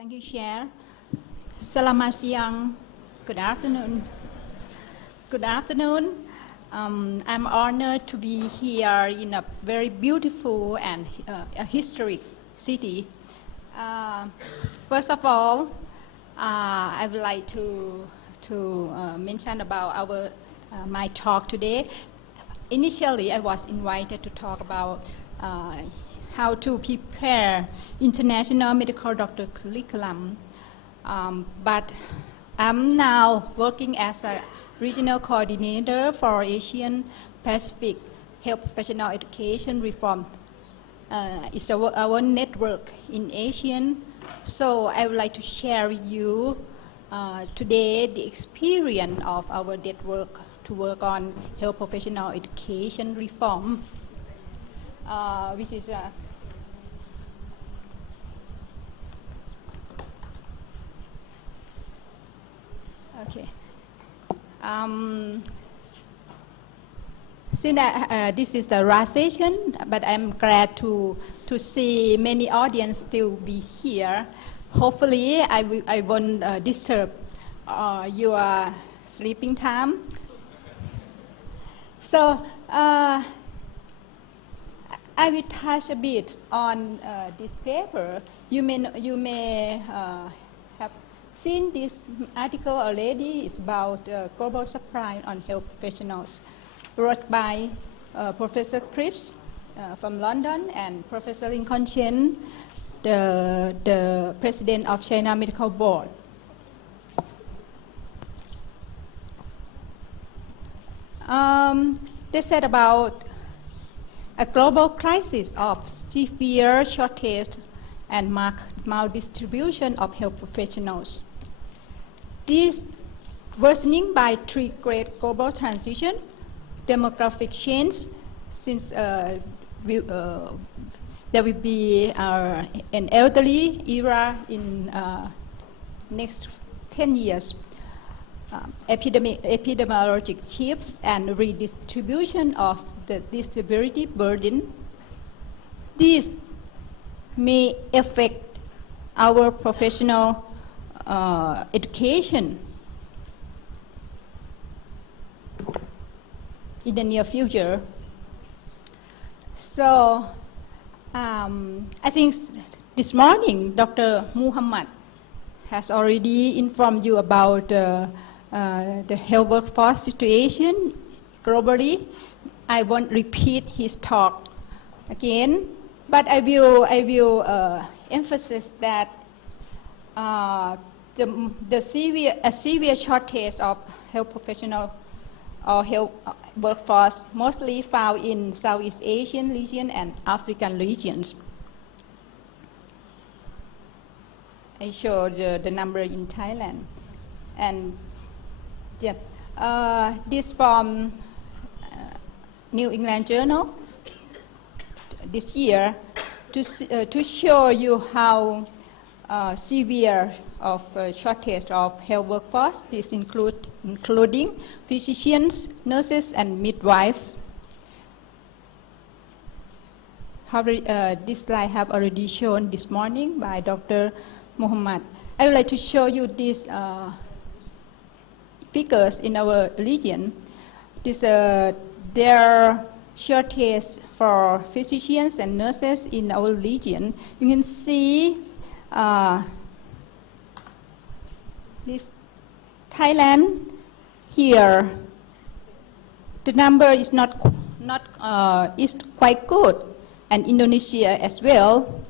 Thank you, Chair. Selamat siang. Good afternoon. Good afternoon. I'm honored to be here in a very beautiful and a historic city. First of all, I would like to mention about my talk today. Initially, I was invited to talk about how to prepare international medical doctor curriculum, but I'm now working as a regional coordinator for Asian Pacific Health Professional Education Reform. It's our network in Asian, so I would like to share with you today the experience of our network to work on health professional education reform, which is okay. Since this is the last session, but I'm glad to see many audience still be here. Hopefully, I won't disturb your sleeping time. So I will touch a bit on this paper. You may have seen this article already. It's about global supply on health professionals, wrote by Professor Cripps from London and Professor Lincoln Chen, the president of China Medical Board. They said about a global crisis of severe shortage and maldistribution of health professionals. This worsening by three great global transitions: demographic change, since there will be an elderly era in next 10 years, epidemiologic shifts and redistribution of the disability burden. These may affect our professional education in the near future. So I think this morning Dr. Muhammad has already informed you about the health workforce situation globally. I won't repeat his talk again, but I will emphasize that the severe shortage of health professional or health workforce mostly found in Southeast Asian region and African regions. I showed the number in Thailand, and yeah, this from New England Journal this year to show you how severe of shortage of health workforce. This including physicians, nurses, and midwives. This slide have already shown this morning by Dr. Muhammad. I would like to show you these figures in our region. Their shortage for physicians and nurses in our region. You can see this Thailand here. The number is is quite good, and Indonesia as well.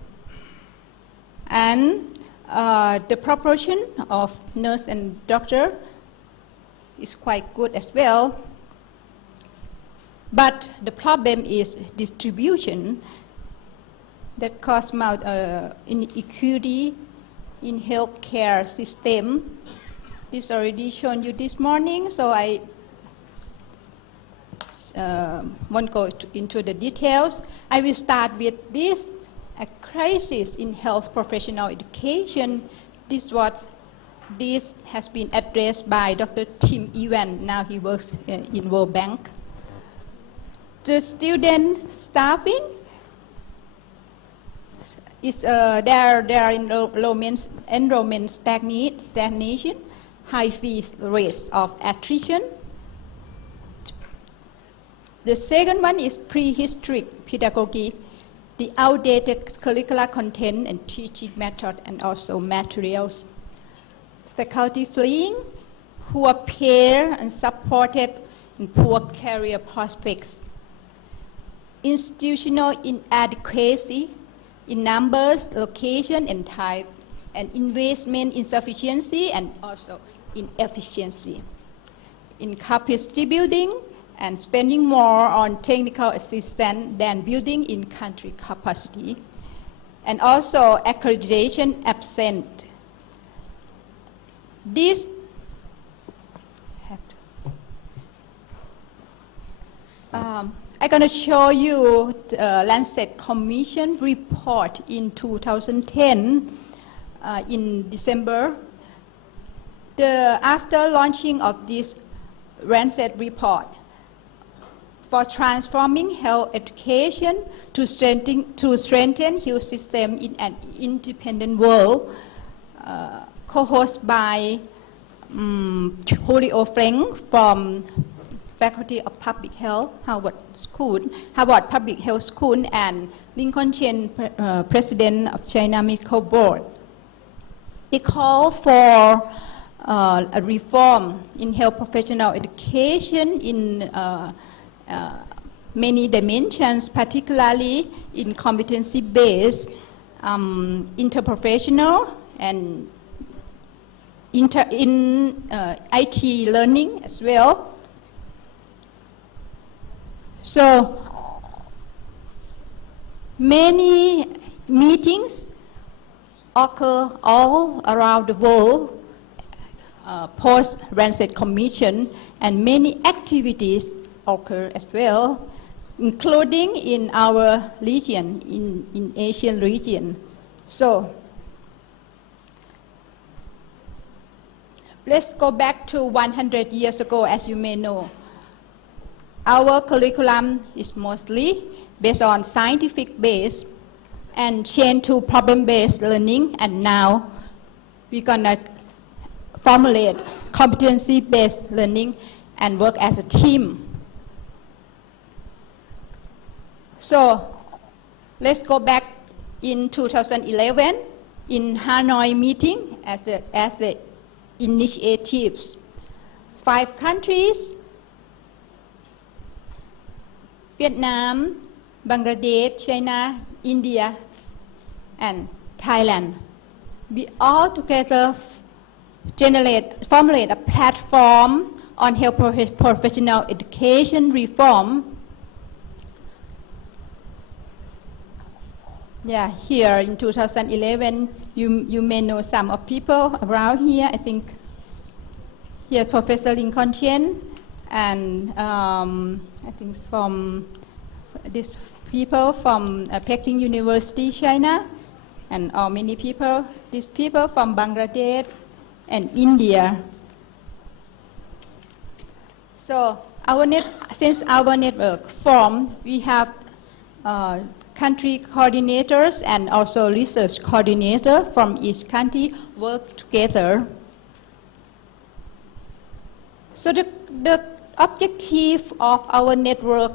And the proportion of nurse and doctor is quite good as well. But the problem is distribution that causes inequity in healthcare system. This already shown you this morning, so I won't go into the details. I will start with this: a crisis in health professional education. This has been addressed by Dr. Tim Ewan. Now he works in World Bank. The student staffing there are enrollment stagnation, high fees rates of attrition. The second one is prehistoric pedagogy, the outdated curricular content and teaching method and also materials. Faculty fleeing, poor pair and supported, and poor career prospects. Institutional inadequacy in numbers, location, and type, and investment insufficiency and also inefficiency. In capacity building, and spending more on technical assistance than building in country capacity, and also accreditation absent. This I'm going to show you the Lancet Commission report in 2010 in December. After launching of this Lancet report, for transforming health education to strengthen health system in an independent world, co-hosted by Julio Frank from Faculty of Public Health, Harvard Public Health School, and Lincoln Chen, President of China Medical Board. They call for a reform in health professional education in many dimensions, particularly in competency-based, interprofessional, and in IT learning as well. So many meetings occur all around the world post-Lancet Commission, and many activities occur as well, including in our region, in Asian region. So let's go back to 100 years ago. As you may know, our curriculum is mostly based on scientific base and change to problem-based learning, and now we're gonna formulate competency-based learning and work as a team. So let's go back in 2011 in Hanoi meeting as the initiatives. 5 countries, Vietnam, Bangladesh, China, India, and Thailand. We all together formulate a platform on health professional education reform. Yeah, here in 2011, you may know some of people around here. I think here Professor Lincoln Chen, and I think from these people from Peking University, China, and many people, these people from Bangladesh and India. So since our network formed, we have country coordinators and also research coordinator from each country work together. So the objective of our network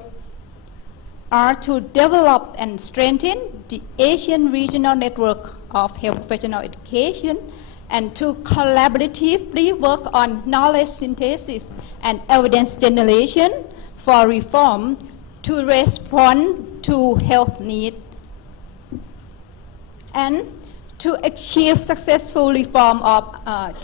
are to develop and strengthen the Asian regional network of health professional education, and to collaboratively work on knowledge synthesis and evidence generation for reform to respond to health needs, and to achieve successful reform of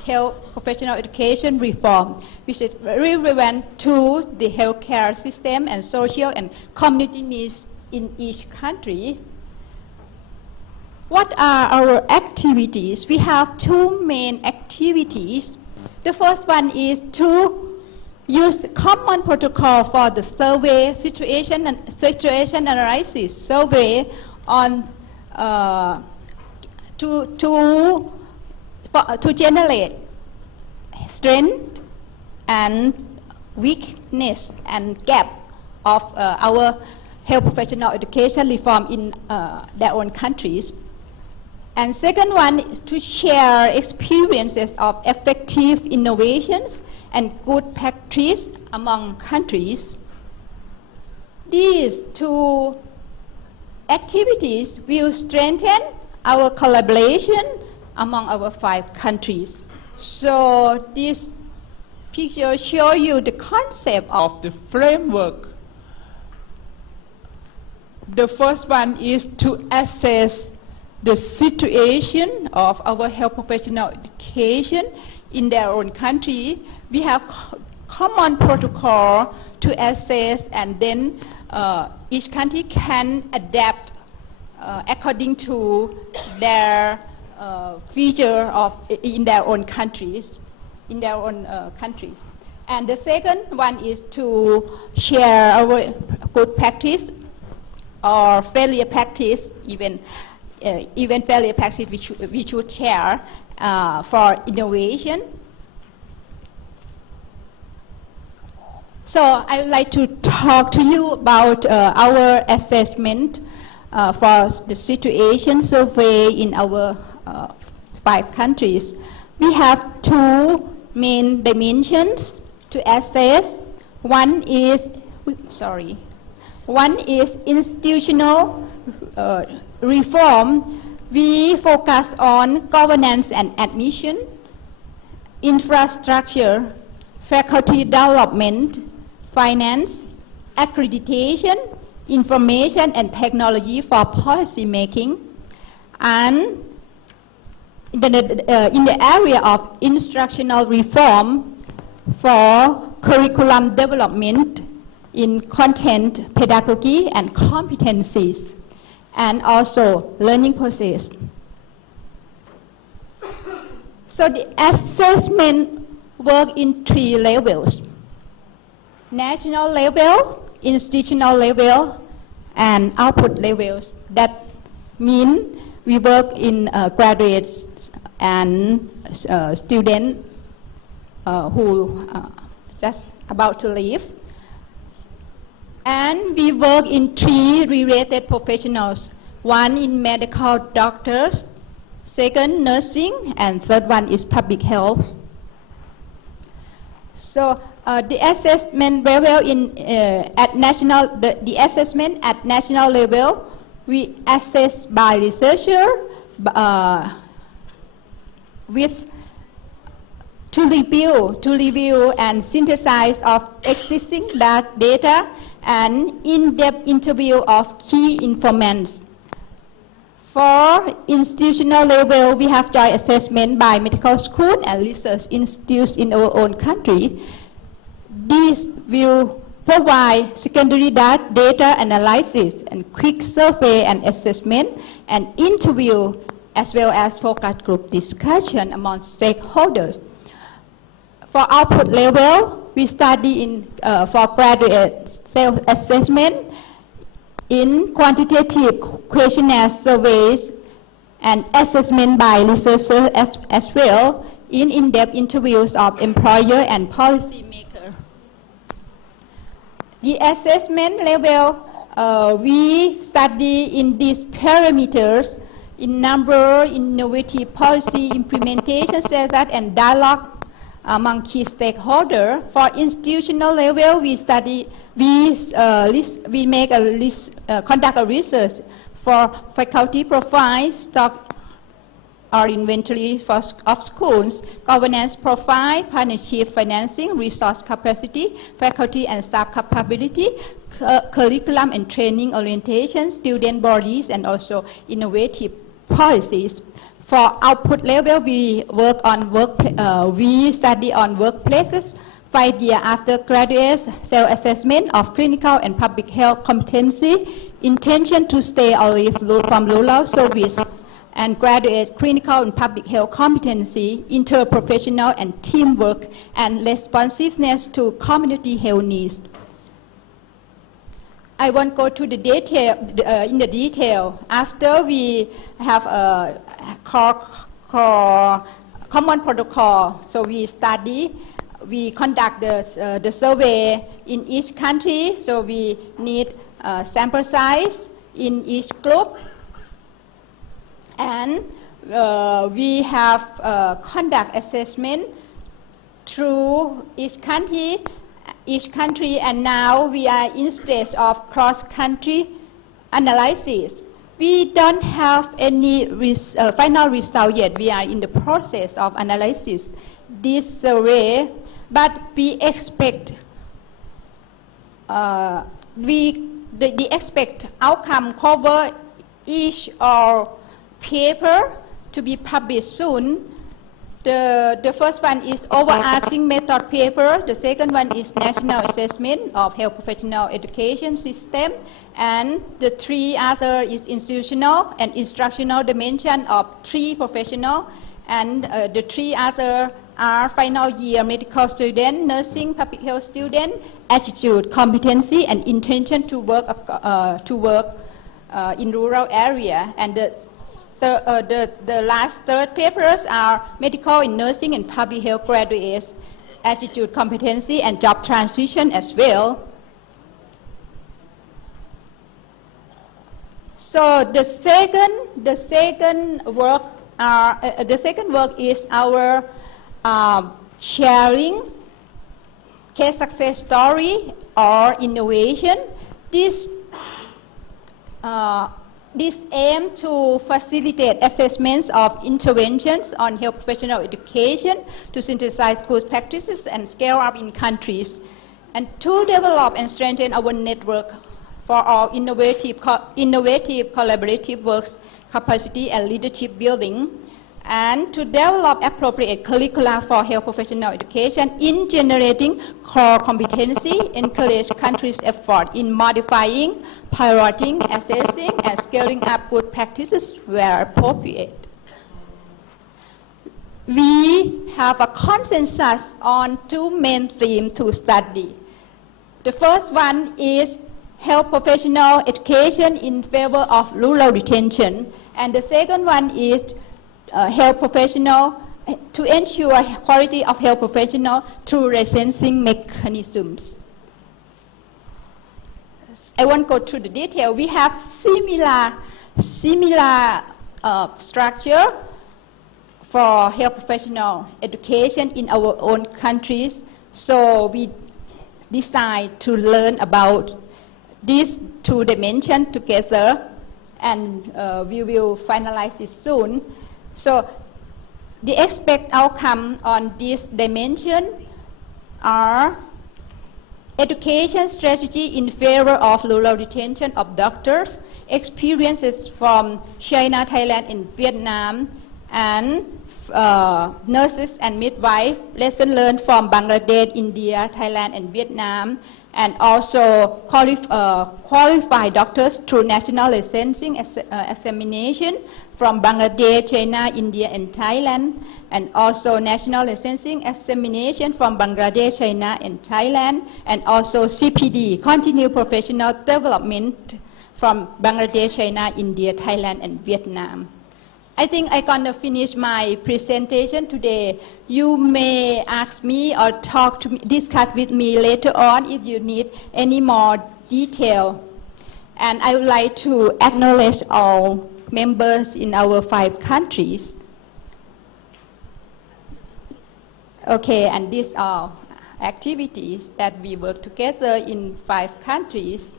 health professional education reform, which is relevant to the healthcare system and social and community needs in each country. What are our activities? We have 2 main activities. The first one is to use common protocol for the survey, situation analysis survey on to generate strength and weakness and gap of our health professional education reform in their own countries. And second one is to share experiences of effective innovations and good practice among countries. These two activities will strengthen our collaboration among our 5 countries. So this picture shows you the concept of the framework. The first one is to assess the situation of our health professional education in their own country. We have common protocol to assess, and then each country can adapt according to their feature of in their own countries. And the second one is to share our good practice or failure practice, even failure practice we should share for innovation. So I would like to talk to you about our assessment for the situation survey in our 5 countries. We have 2 main dimensions to assess. One is institutional reform. We focus on governance and admission, infrastructure, faculty development, finance, accreditation, information and technology for policy making, and in the area of instructional reform for curriculum development in content, pedagogy and competencies, and also learning process. So the assessment work in 3 levels: national level, institutional level, and output levels. That means we work in graduates and students who just about to leave. And we work in 3 related professionals. One in medical doctors, second nursing, and third one is public health. So the assessment level the assessment at national level, we assess by researcher to review and synthesize of existing data and in-depth interview of key informants. For institutional level, we have joint assessment by medical school and research institutes in our own country. These will provide secondary data analysis and quick survey and assessment and interview, as well as focus group discussion among stakeholders. For output level, we study for graduate self-assessment in quantitative questionnaire surveys and assessment by researchers as well in-depth interviews of employer and policy maker. The assessment level, we study in these parameters in number, innovative policy implementation, success, and dialogue among key stakeholders. For institutional level, we study, conduct a research for faculty profile, stock or inventory of schools, governance profile, partnership financing, resource capacity, faculty and staff capability, curriculum and training orientation, student bodies, and also innovative policies. For output level, we study on workplaces, 5 years after graduates, self-assessment of clinical and public health competency, intention to stay or leave from rural service, and graduate clinical and public health competency, interprofessional and teamwork, and responsiveness to community health needs. I won't go to the detail. After we have a common protocol, so we conduct the survey in each country, so we need sample size in each group, and we have conduct assessment through each country, and now we are in stage of cross-country analysis. We don't have any final result yet. We are in the process of analysis this survey, but we expect the expect outcome cover each or paper to be published soon. The first one is overarching method paper. The second one is national assessment of health professional education system. And the three other is institutional and instructional dimension of three professional. And the three other are final year medical student, nursing, public health student, attitude, competency, and intention to work in rural area. And the last third papers are medical and nursing and public health graduates, attitude, competency, and job transition as well. So the second work is our sharing case success story or innovation. This aim to facilitate assessments of interventions on health professional education to synthesize good practices and scale up in countries, and to develop and strengthen our network for our innovative collaborative works capacity and leadership building, and to develop appropriate curricula for health professional education in generating core competency, encourage countries' effort in modifying, piloting, assessing, and scaling up good practices where appropriate. We have a consensus on two main themes to study. The first one is health professional education in favor of rural retention, and the second one is health professional to ensure quality of health professional through licensing mechanisms. I won't go through the detail. We have similar structure for health professional education in our own countries. So we decide to learn about these two dimensions together, and we will finalize it soon. So the expected outcome on this dimension are education strategy in favor of rural retention of doctors, experiences from China, Thailand, and Vietnam, and nurses and midwives, lesson learned from Bangladesh, India, Thailand, and Vietnam, and also qualified doctors through national licensing examination from Bangladesh, China, India, and Thailand, and also national licensing examination from Bangladesh, China, and Thailand, and also CPD, continued professional development from Bangladesh, China, India, Thailand, and Vietnam. I think I'm gonna finish my presentation today. You may ask me or discuss with me later on if you need any more detail. And I would like to acknowledge all members in our 5 countries. Okay, and these are activities that we work together in 5 countries.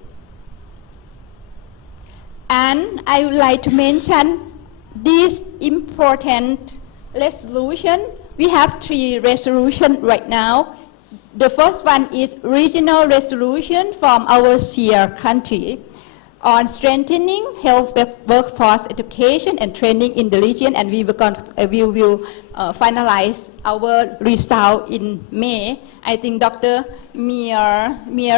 And I would like to mention this important resolution. We have 3 resolutions right now. The first one is regional resolution from our SEER country on strengthening health workforce education and training in the region, and we will finalize our result in May. I think Dr. Miriala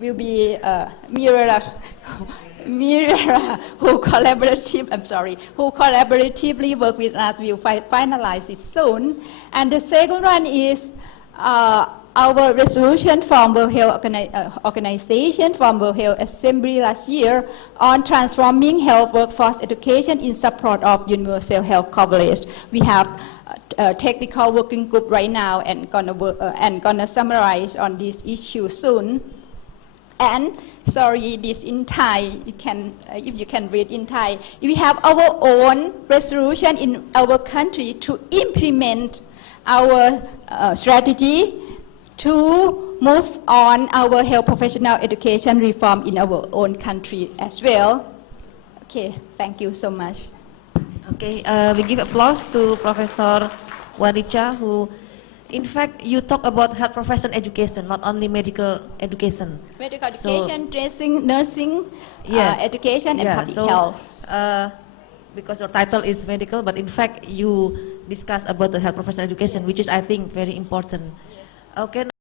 will be Miriala, who collaboratively work with us, will finalize it soon. And the second one is our resolution from World Health Organization, from World Health Assembly last year on transforming health workforce education in support of universal health coverage. We have a technical working group right now and gonna summarize on this issue soon. And sorry, this in Thai, you can, if you can read in Thai, we have our own resolution in our country to implement our strategy to move on our health professional education reform in our own country as well. Okay, thank you so much. Okay, we give applause to Professor Wanicha, who, in fact, you talk about health profession education, not only medical education. Medical education, dressing, nursing, Yes. education, and Yeah, public so, health. Because your title is medical, but in fact, you discuss about the health profession education, which is, I think, very important. Okay.